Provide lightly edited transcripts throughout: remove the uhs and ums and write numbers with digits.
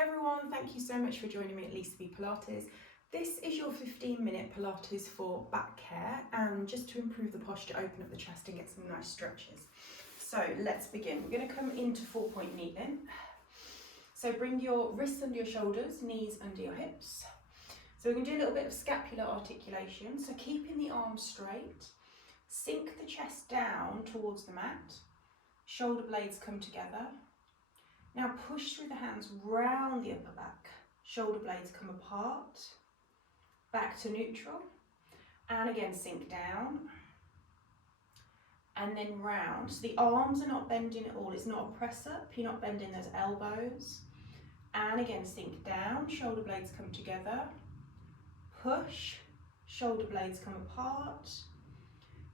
Hi everyone, thank you so much for joining me at Lisa B Pilates. This is your 15-minute Pilates for back care and just to improve the posture, open up the chest and get some nice stretches. So let's begin. We're going to come into 4-point kneeling. So bring your wrists under your shoulders, knees under your hips. So we're going to do a little bit of scapular articulation. So keeping the arms straight, sink the chest down towards the mat, shoulder blades come together. Now push through the hands round the upper back, shoulder blades come apart, back to neutral, and again sink down, and then round. So the arms are not bending at all, it's not a press up, you're not bending those elbows, and again sink down, shoulder blades come together, push, shoulder blades come apart,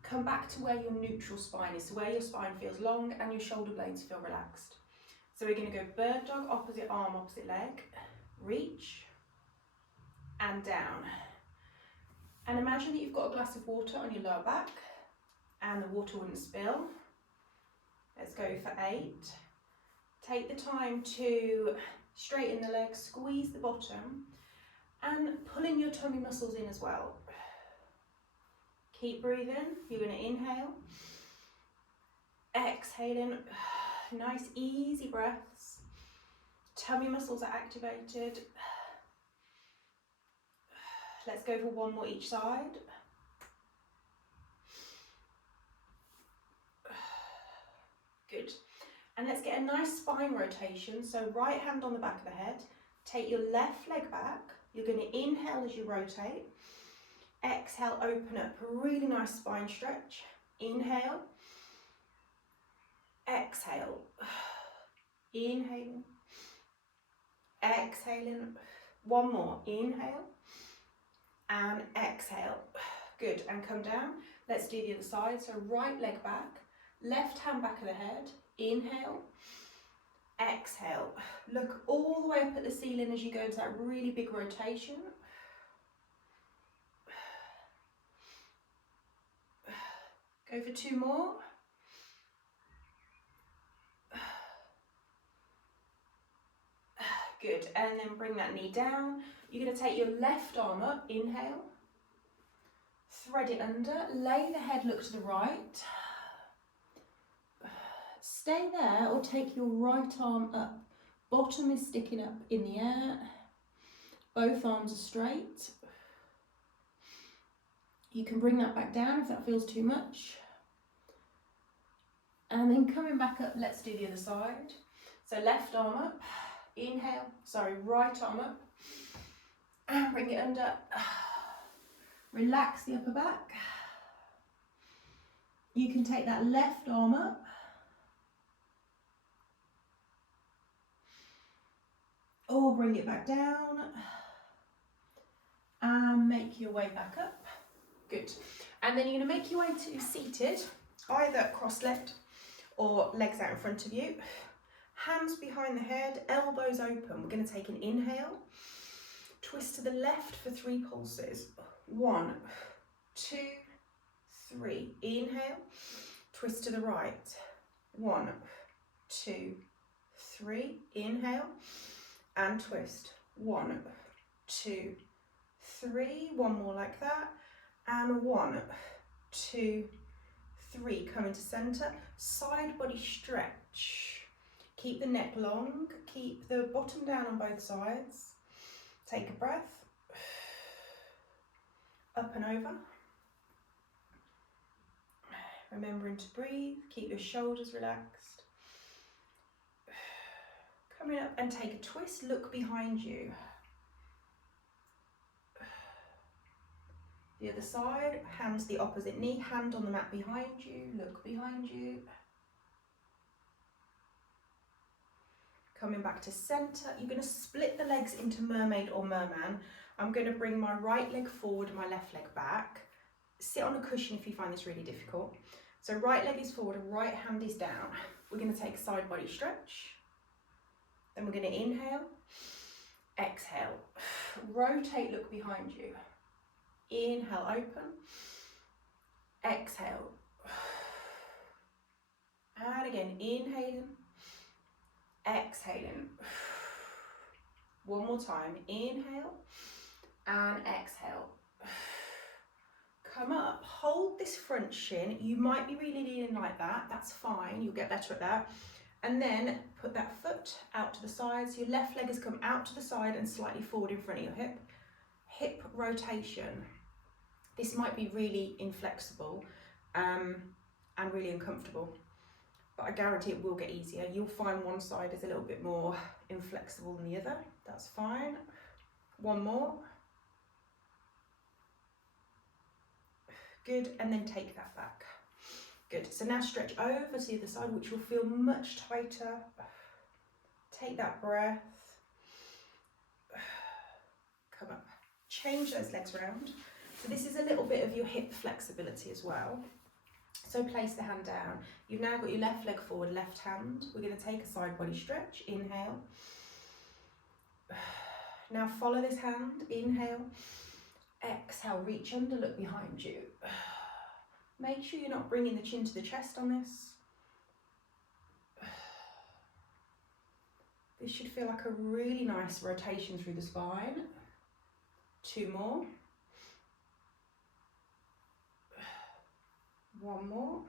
come back to where your neutral spine is, so where your spine feels long and your shoulder blades feel relaxed. So we're going to go bird dog, opposite arm, opposite leg, reach, and down. And imagine that you've got a glass of water on your lower back, and the water wouldn't spill. Let's go for 8. Take the time to straighten the legs, squeeze the bottom, and pulling your tummy muscles in as well. Keep breathing, you're going to inhale, exhaling. Nice easy breaths, tummy muscles are activated. Let's go for one more each side. Good. And let's get a nice spine rotation. So right hand on the back of the head, take your left leg back. You're going to inhale as you rotate. Exhale, open up, a really nice spine stretch. Inhale. Exhale, inhaling, exhaling, one more, inhale and exhale, good, and come down. Let's do the other side, so right leg back, left hand back of the head, inhale, exhale, look all the way up at the ceiling as you go into that really big rotation. Go for 2 more. Good, and then bring that knee down. You're going to take your left arm up, inhale, thread it under, lay the head, look to the right. Stay there or take your right arm up. Bottom is sticking up in the air. Both arms are straight. You can bring that back down if that feels too much. And then coming back up, let's do the other side. So left arm up. Inhale, right arm up, and bring it under. Relax the upper back. You can take that left arm up. Or bring it back down. And make your way back up. Good. And then you're going to make your way to seated, either cross-legged or legs out in front of you. Hands behind the head, elbows open. We're going to take an inhale, twist to the left for 3 pulses. 1, 2, 3. Inhale, twist to the right. 1, 2, 3. Inhale and twist. 1, 2, 3. One more like that. And 1, 2, 3. Come into center. Side body stretch. Keep the neck long, keep the bottom down on both sides. Take a breath. Up and over. Remembering to breathe, keep your shoulders relaxed. Coming up and take a twist, look behind you. The other side, hands the opposite knee, hand on the mat behind you, look behind you. Coming back to center, you're going to split the legs into mermaid or merman. I'm going to bring my right leg forward, my left leg back. Sit on a cushion if you find this really difficult. So right leg is forward and right hand is down. We're going to take a side body stretch. Then we're going to inhale, exhale, rotate, look behind you. Inhale, open, exhale. And again, inhaling, exhaling. One more time, inhale and exhale. Come up, hold this front shin. You might be really leaning like that, that's fine, you'll get better at that. And then put that foot out to the side, so your left leg has come out to the side and slightly forward in front of your hip. Hip rotation. This might be really inflexible and really uncomfortable, but I guarantee it will get easier. You'll find one side is a little bit more inflexible than the other. That's fine. One more. Good, and then take that back. Good, so now stretch over to the other side, which will feel much tighter. Take that breath. Come up. Change those legs around. So this is a little bit of your hip flexibility as well. So place the hand down. You've now got your left leg forward, left hand. We're going to take a side body stretch. Inhale. Now follow this hand. Inhale. Exhale, reach under, look behind you. Make sure you're not bringing the chin to the chest on this. This should feel like a really nice rotation through the spine. Two more. One more.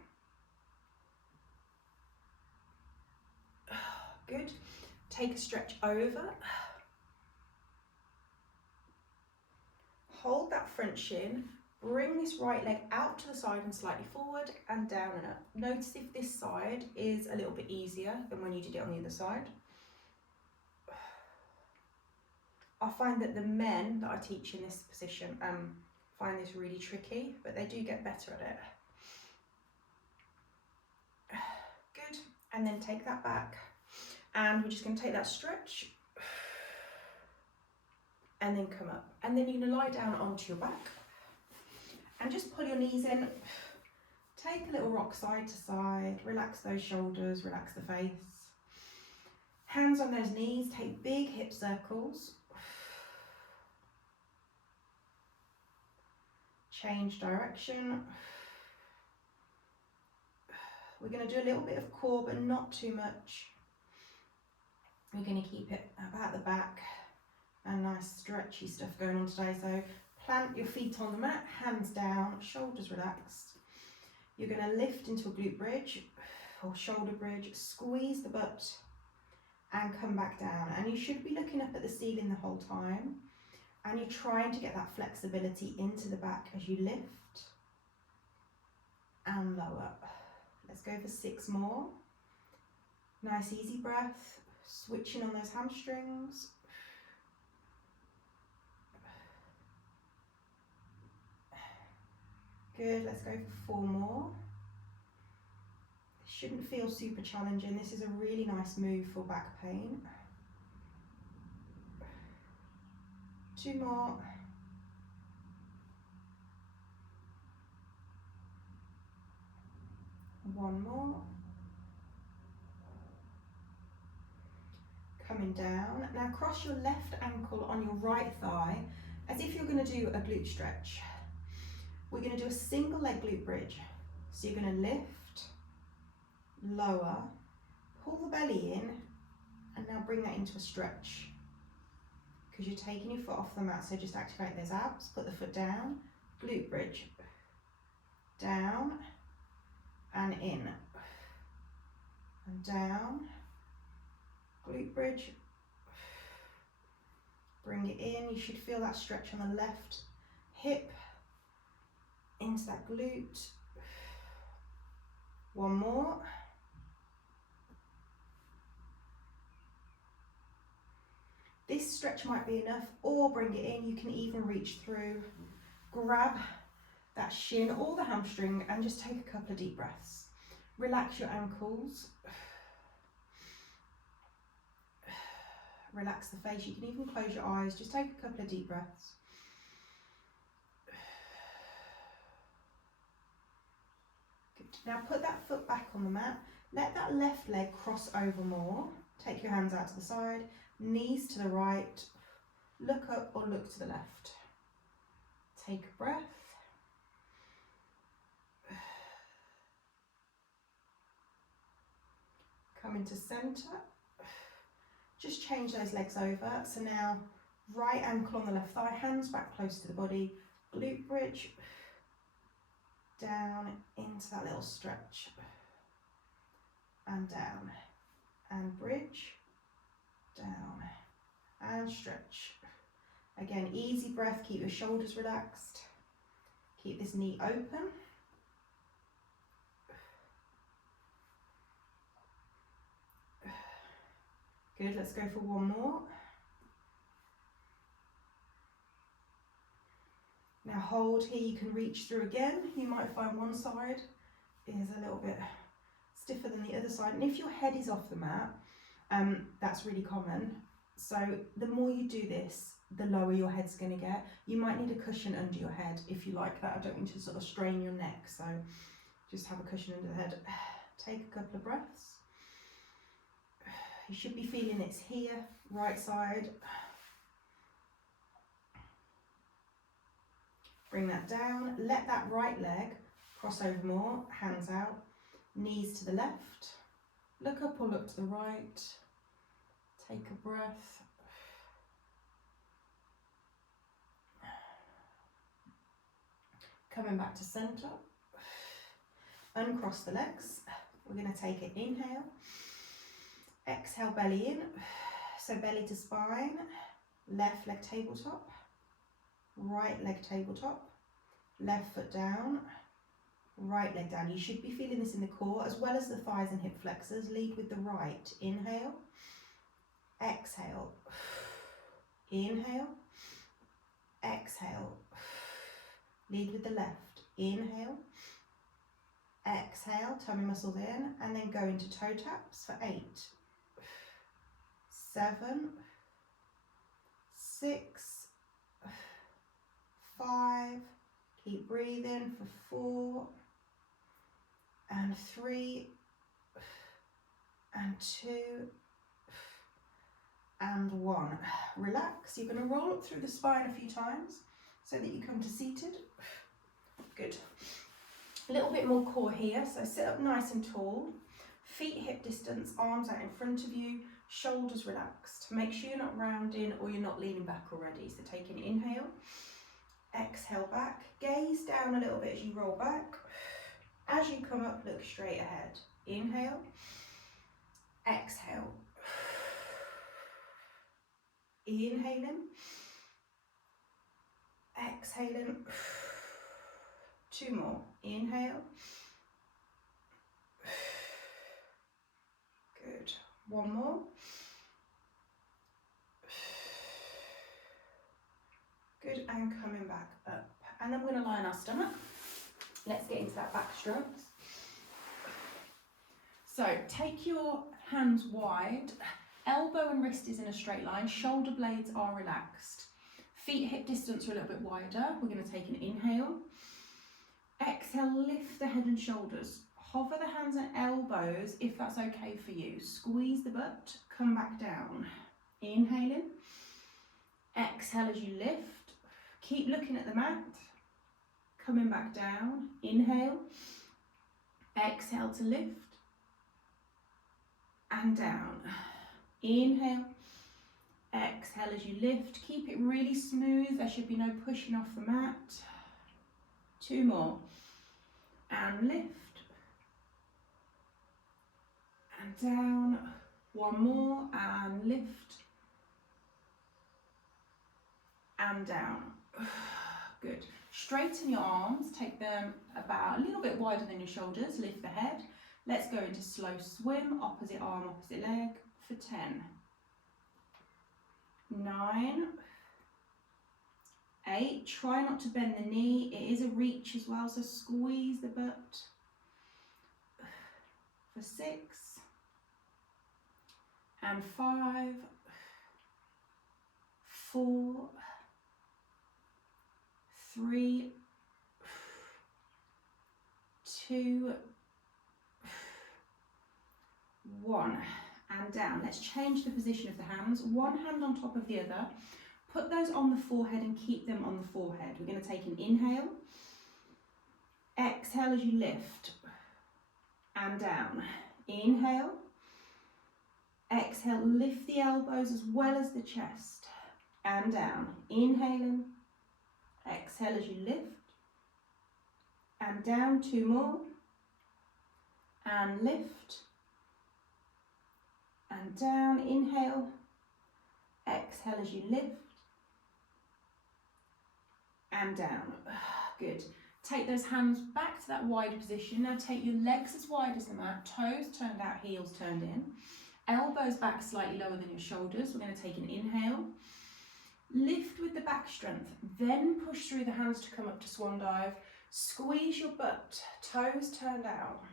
Good. Take a stretch over. Hold that front shin. Bring this right leg out to the side and slightly forward and down and up. Notice if this side is a little bit easier than when you did it on the other side. I find that the men that I teach in this position find this really tricky, but they do get better at it. Good, and then take that back. And we're just going to take that stretch and then come up. And then you're going to lie down onto your back and just pull your knees in. Take a little rock side to side, relax those shoulders, relax the face. Hands on those knees, take big hip circles. Change direction. We're going to do a little bit of core, but not too much. We're going to keep it about the back and nice stretchy stuff going on today. So plant your feet on the mat, hands down, shoulders relaxed. You're going to lift into a glute bridge or shoulder bridge, squeeze the butt and come back down. And you should be looking up at the ceiling the whole time. And you're trying to get that flexibility into the back as you lift and lower. Let's go for 6 more. Nice easy breath, switching on those hamstrings. Good, let's go for 4 more. This shouldn't feel super challenging. This is a really nice move for back pain. 2 more. One more. Coming down. Now cross your left ankle on your right thigh as if you're going to do a glute stretch. We're going to do a single leg glute bridge. So you're going to lift, lower, pull the belly in, and now bring that into a stretch. Because you're taking your foot off the mat, so just activate those abs, put the foot down, glute bridge, down, and in, and down, glute bridge, bring it in. You should feel that stretch on the left hip, into that glute. One more. This stretch might be enough, or bring it in. You can even reach through, grab that shin or the hamstring and just take a couple of deep breaths. Relax your ankles. Relax the face. You can even close your eyes. Just take a couple of deep breaths. Good. Now put that foot back on the mat. Let that left leg cross over more. Take your hands out to the side. Knees to the right, look up or look to the left. Take a breath. Come into centre. just change those legs over. So now right ankle on the left thigh, hands back close to the body, glute bridge, down into that little stretch, and down, and bridge, down, and stretch. Again, easy breath, keep your shoulders relaxed, keep this knee open. Good, let's go for one more. Now hold here, you can reach through again. You might find one side is a little bit stiffer than the other side. And if your head is off the mat, that's really common. So the more you do this, the lower your head's going to get. You might need a cushion under your head if you like that. I don't want you to sort of strain your neck, so just have a cushion under the head. Take a couple of breaths. You should be feeling it's here, right side. Bring that down, let that right leg cross over more, hands out, knees to the left. Look up or look to the right. Take a breath. Coming back to centre. Uncross the legs. We're going to take an inhale. Exhale, belly in. So belly to spine. Left leg tabletop. Right leg tabletop. Left foot down. Right leg down. You should be feeling this in the core as well as the thighs and hip flexors. Lead with the right. Inhale. Exhale. Inhale. Exhale. Lead with the left. Inhale. Exhale. Tummy muscles in. And then go into toe taps for 8, 7, 6, 5. Keep breathing for 4, and 3, and 2, and 1. Relax. You're going to roll up through the spine a few times so that you come to seated. Good. A little bit more core here. So sit up nice and tall. Feet hip distance, arms out in front of you, shoulders relaxed. Make sure you're not rounding or you're not leaning back already. So take an inhale. Exhale back. Gaze down a little bit as you roll back. As you come up, look straight ahead. Inhale. Exhale. Inhaling. Exhaling. 2 more. Inhale. Good. 1 more. Good, and coming back up. And then we're going to lie on our stomach. Let's get into that back strokes. So take your hands wide. Elbow and wrist is in a straight line. Shoulder blades are relaxed. Feet hip distance are a little bit wider. We're going to take an inhale. Exhale, lift the head and shoulders. Hover the hands and elbows if that's okay for you. Squeeze the butt, come back down. Inhaling. Exhale as you lift. Keep looking at the mat. Coming back down. Inhale. Exhale to lift. And down. Inhale. Exhale as you lift. Keep it really smooth. There should be no pushing off the mat. 2 more. And lift. And down. 1 more. And lift. And down. Good. Straighten your arms. Take them about a little bit wider than your shoulders. Lift the head. Let's go into slow swim. Opposite arm, opposite leg for 10. 9. 8. Try not to bend the knee. It is a reach as well, so squeeze the butt. For 6. And 5. 4. 3. 2. 1. And down. Let's change the position of the hands. One hand on top of the other. Put those on the forehead and keep them on the forehead. We're going to take an inhale. Exhale as you lift. And down. Inhale. Exhale, lift the elbows as well as the chest. And down. Inhaling. Exhale as you lift. And down. 2 more. And lift. And down. Inhale. Exhale as you lift. And down. Good. Take those hands back to that wide position. Now take your legs as wide as the mat, toes turned out, heels turned in. Elbows back slightly lower than your shoulders. We're going to take an inhale. Lift with the back strength, then push through the hands to come up to swan dive. Squeeze your butt, toes turned out.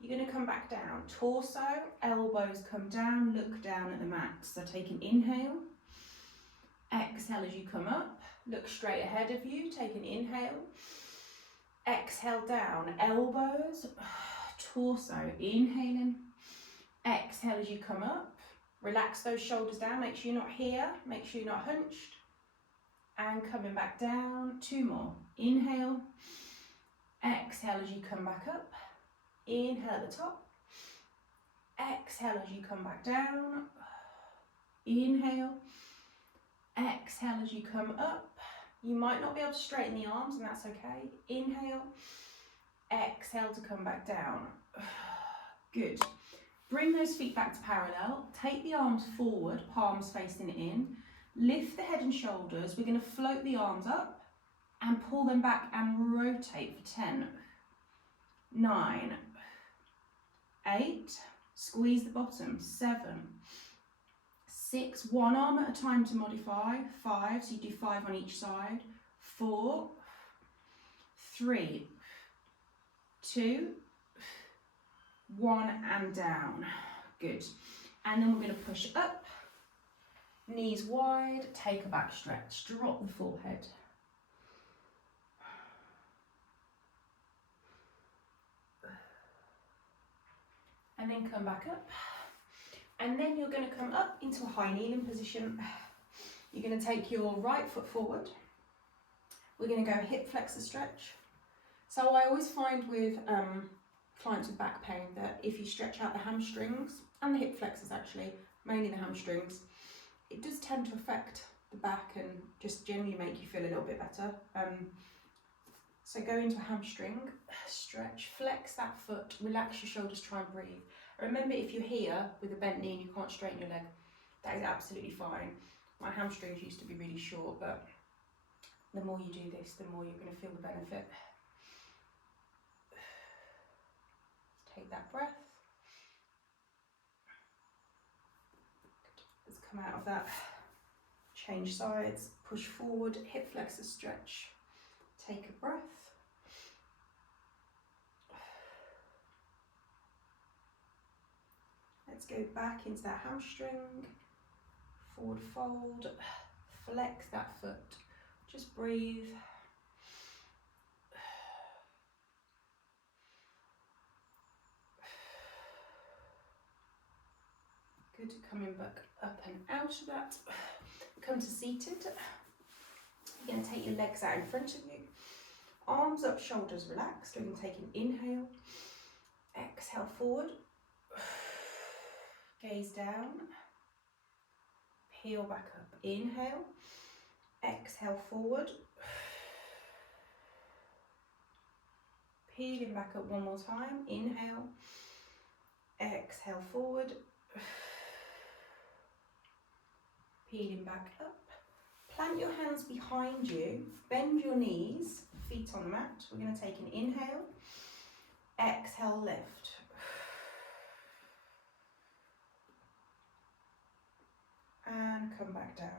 You're going to come back down. Torso, elbows come down, look down at the mat. So take an inhale. Exhale as you come up. Look straight ahead of you. Take an inhale. Exhale down. Elbows, torso. Inhaling. Exhale as you come up. Relax those shoulders down. Make sure you're not here. Make sure you're not hunched. And coming back down. 2 more. Inhale. Exhale as you come back up. Inhale at the top. Exhale as you come back down. Inhale. Exhale as you come up. You might not be able to straighten the arms, and that's okay. Inhale. Exhale to come back down. Good. Bring those feet back to parallel. Take the arms forward, palms facing in. Lift the head and shoulders. We're going to float the arms up and pull them back and rotate for 10, 9, 8, squeeze the bottom, 7, 6, one arm at a time to modify, 5, so you do 5 on each side, 4, 3, 2, 1 and down. Good. And then we're going to push up, knees wide, take a back stretch, drop the full head. And then come back up. And then you're going to come up into a high kneeling position. You're going to take your right foot forward. We're going to go hip flexor stretch. So I always find with clients with back pain that if you stretch out the hamstrings and the hip flexors, actually mainly the hamstrings, it does tend to affect the back and just generally make you feel a little bit better. So go into a hamstring stretch, flex that foot, relax your shoulders, try and breathe. Remember, if you're here with a bent knee and you can't straighten your leg, that is absolutely fine. My hamstrings used to be really short, but the more you do this, the more you're going to feel the benefit. Take that breath. Let's come out of that. Change sides, push forward, hip flexor stretch. Take a breath. Let's go back into that hamstring. Forward fold. Flex that foot. Just breathe. Good. Coming back up and out of that. Come to seated. You're going to take your legs out in front of you. Arms up, shoulders relaxed. We're going to take an inhale. Exhale forward. Gaze down. Peel back up. Inhale. Exhale forward. Peeling back up one more time. Inhale. Exhale forward. Peeling back up. Plant your hands behind you. Bend your knees. Feet on the mat. We're going to take an inhale. Exhale, lift. And come back down.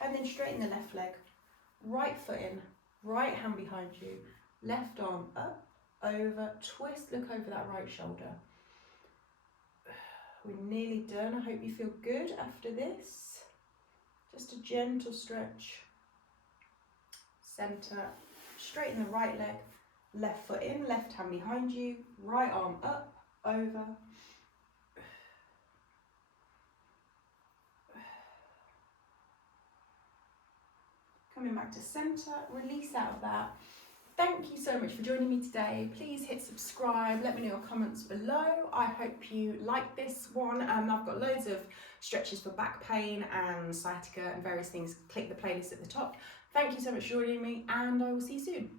And then straighten the left leg. Right foot in, right hand behind you. Left arm up, over, twist, look over that right shoulder. We're nearly done. I hope you feel good after this. Just a gentle stretch. Centre, straighten the right leg. Left foot in, left hand behind you. Right arm up, over. Coming back to centre, release out of that. Thank you so much for joining me today. Please hit subscribe, let me know your comments below. I hope you like this one. I've got loads of stretches for back pain and sciatica and various things. Click the playlist at the top. Thank you so much for joining me, and I will see you soon.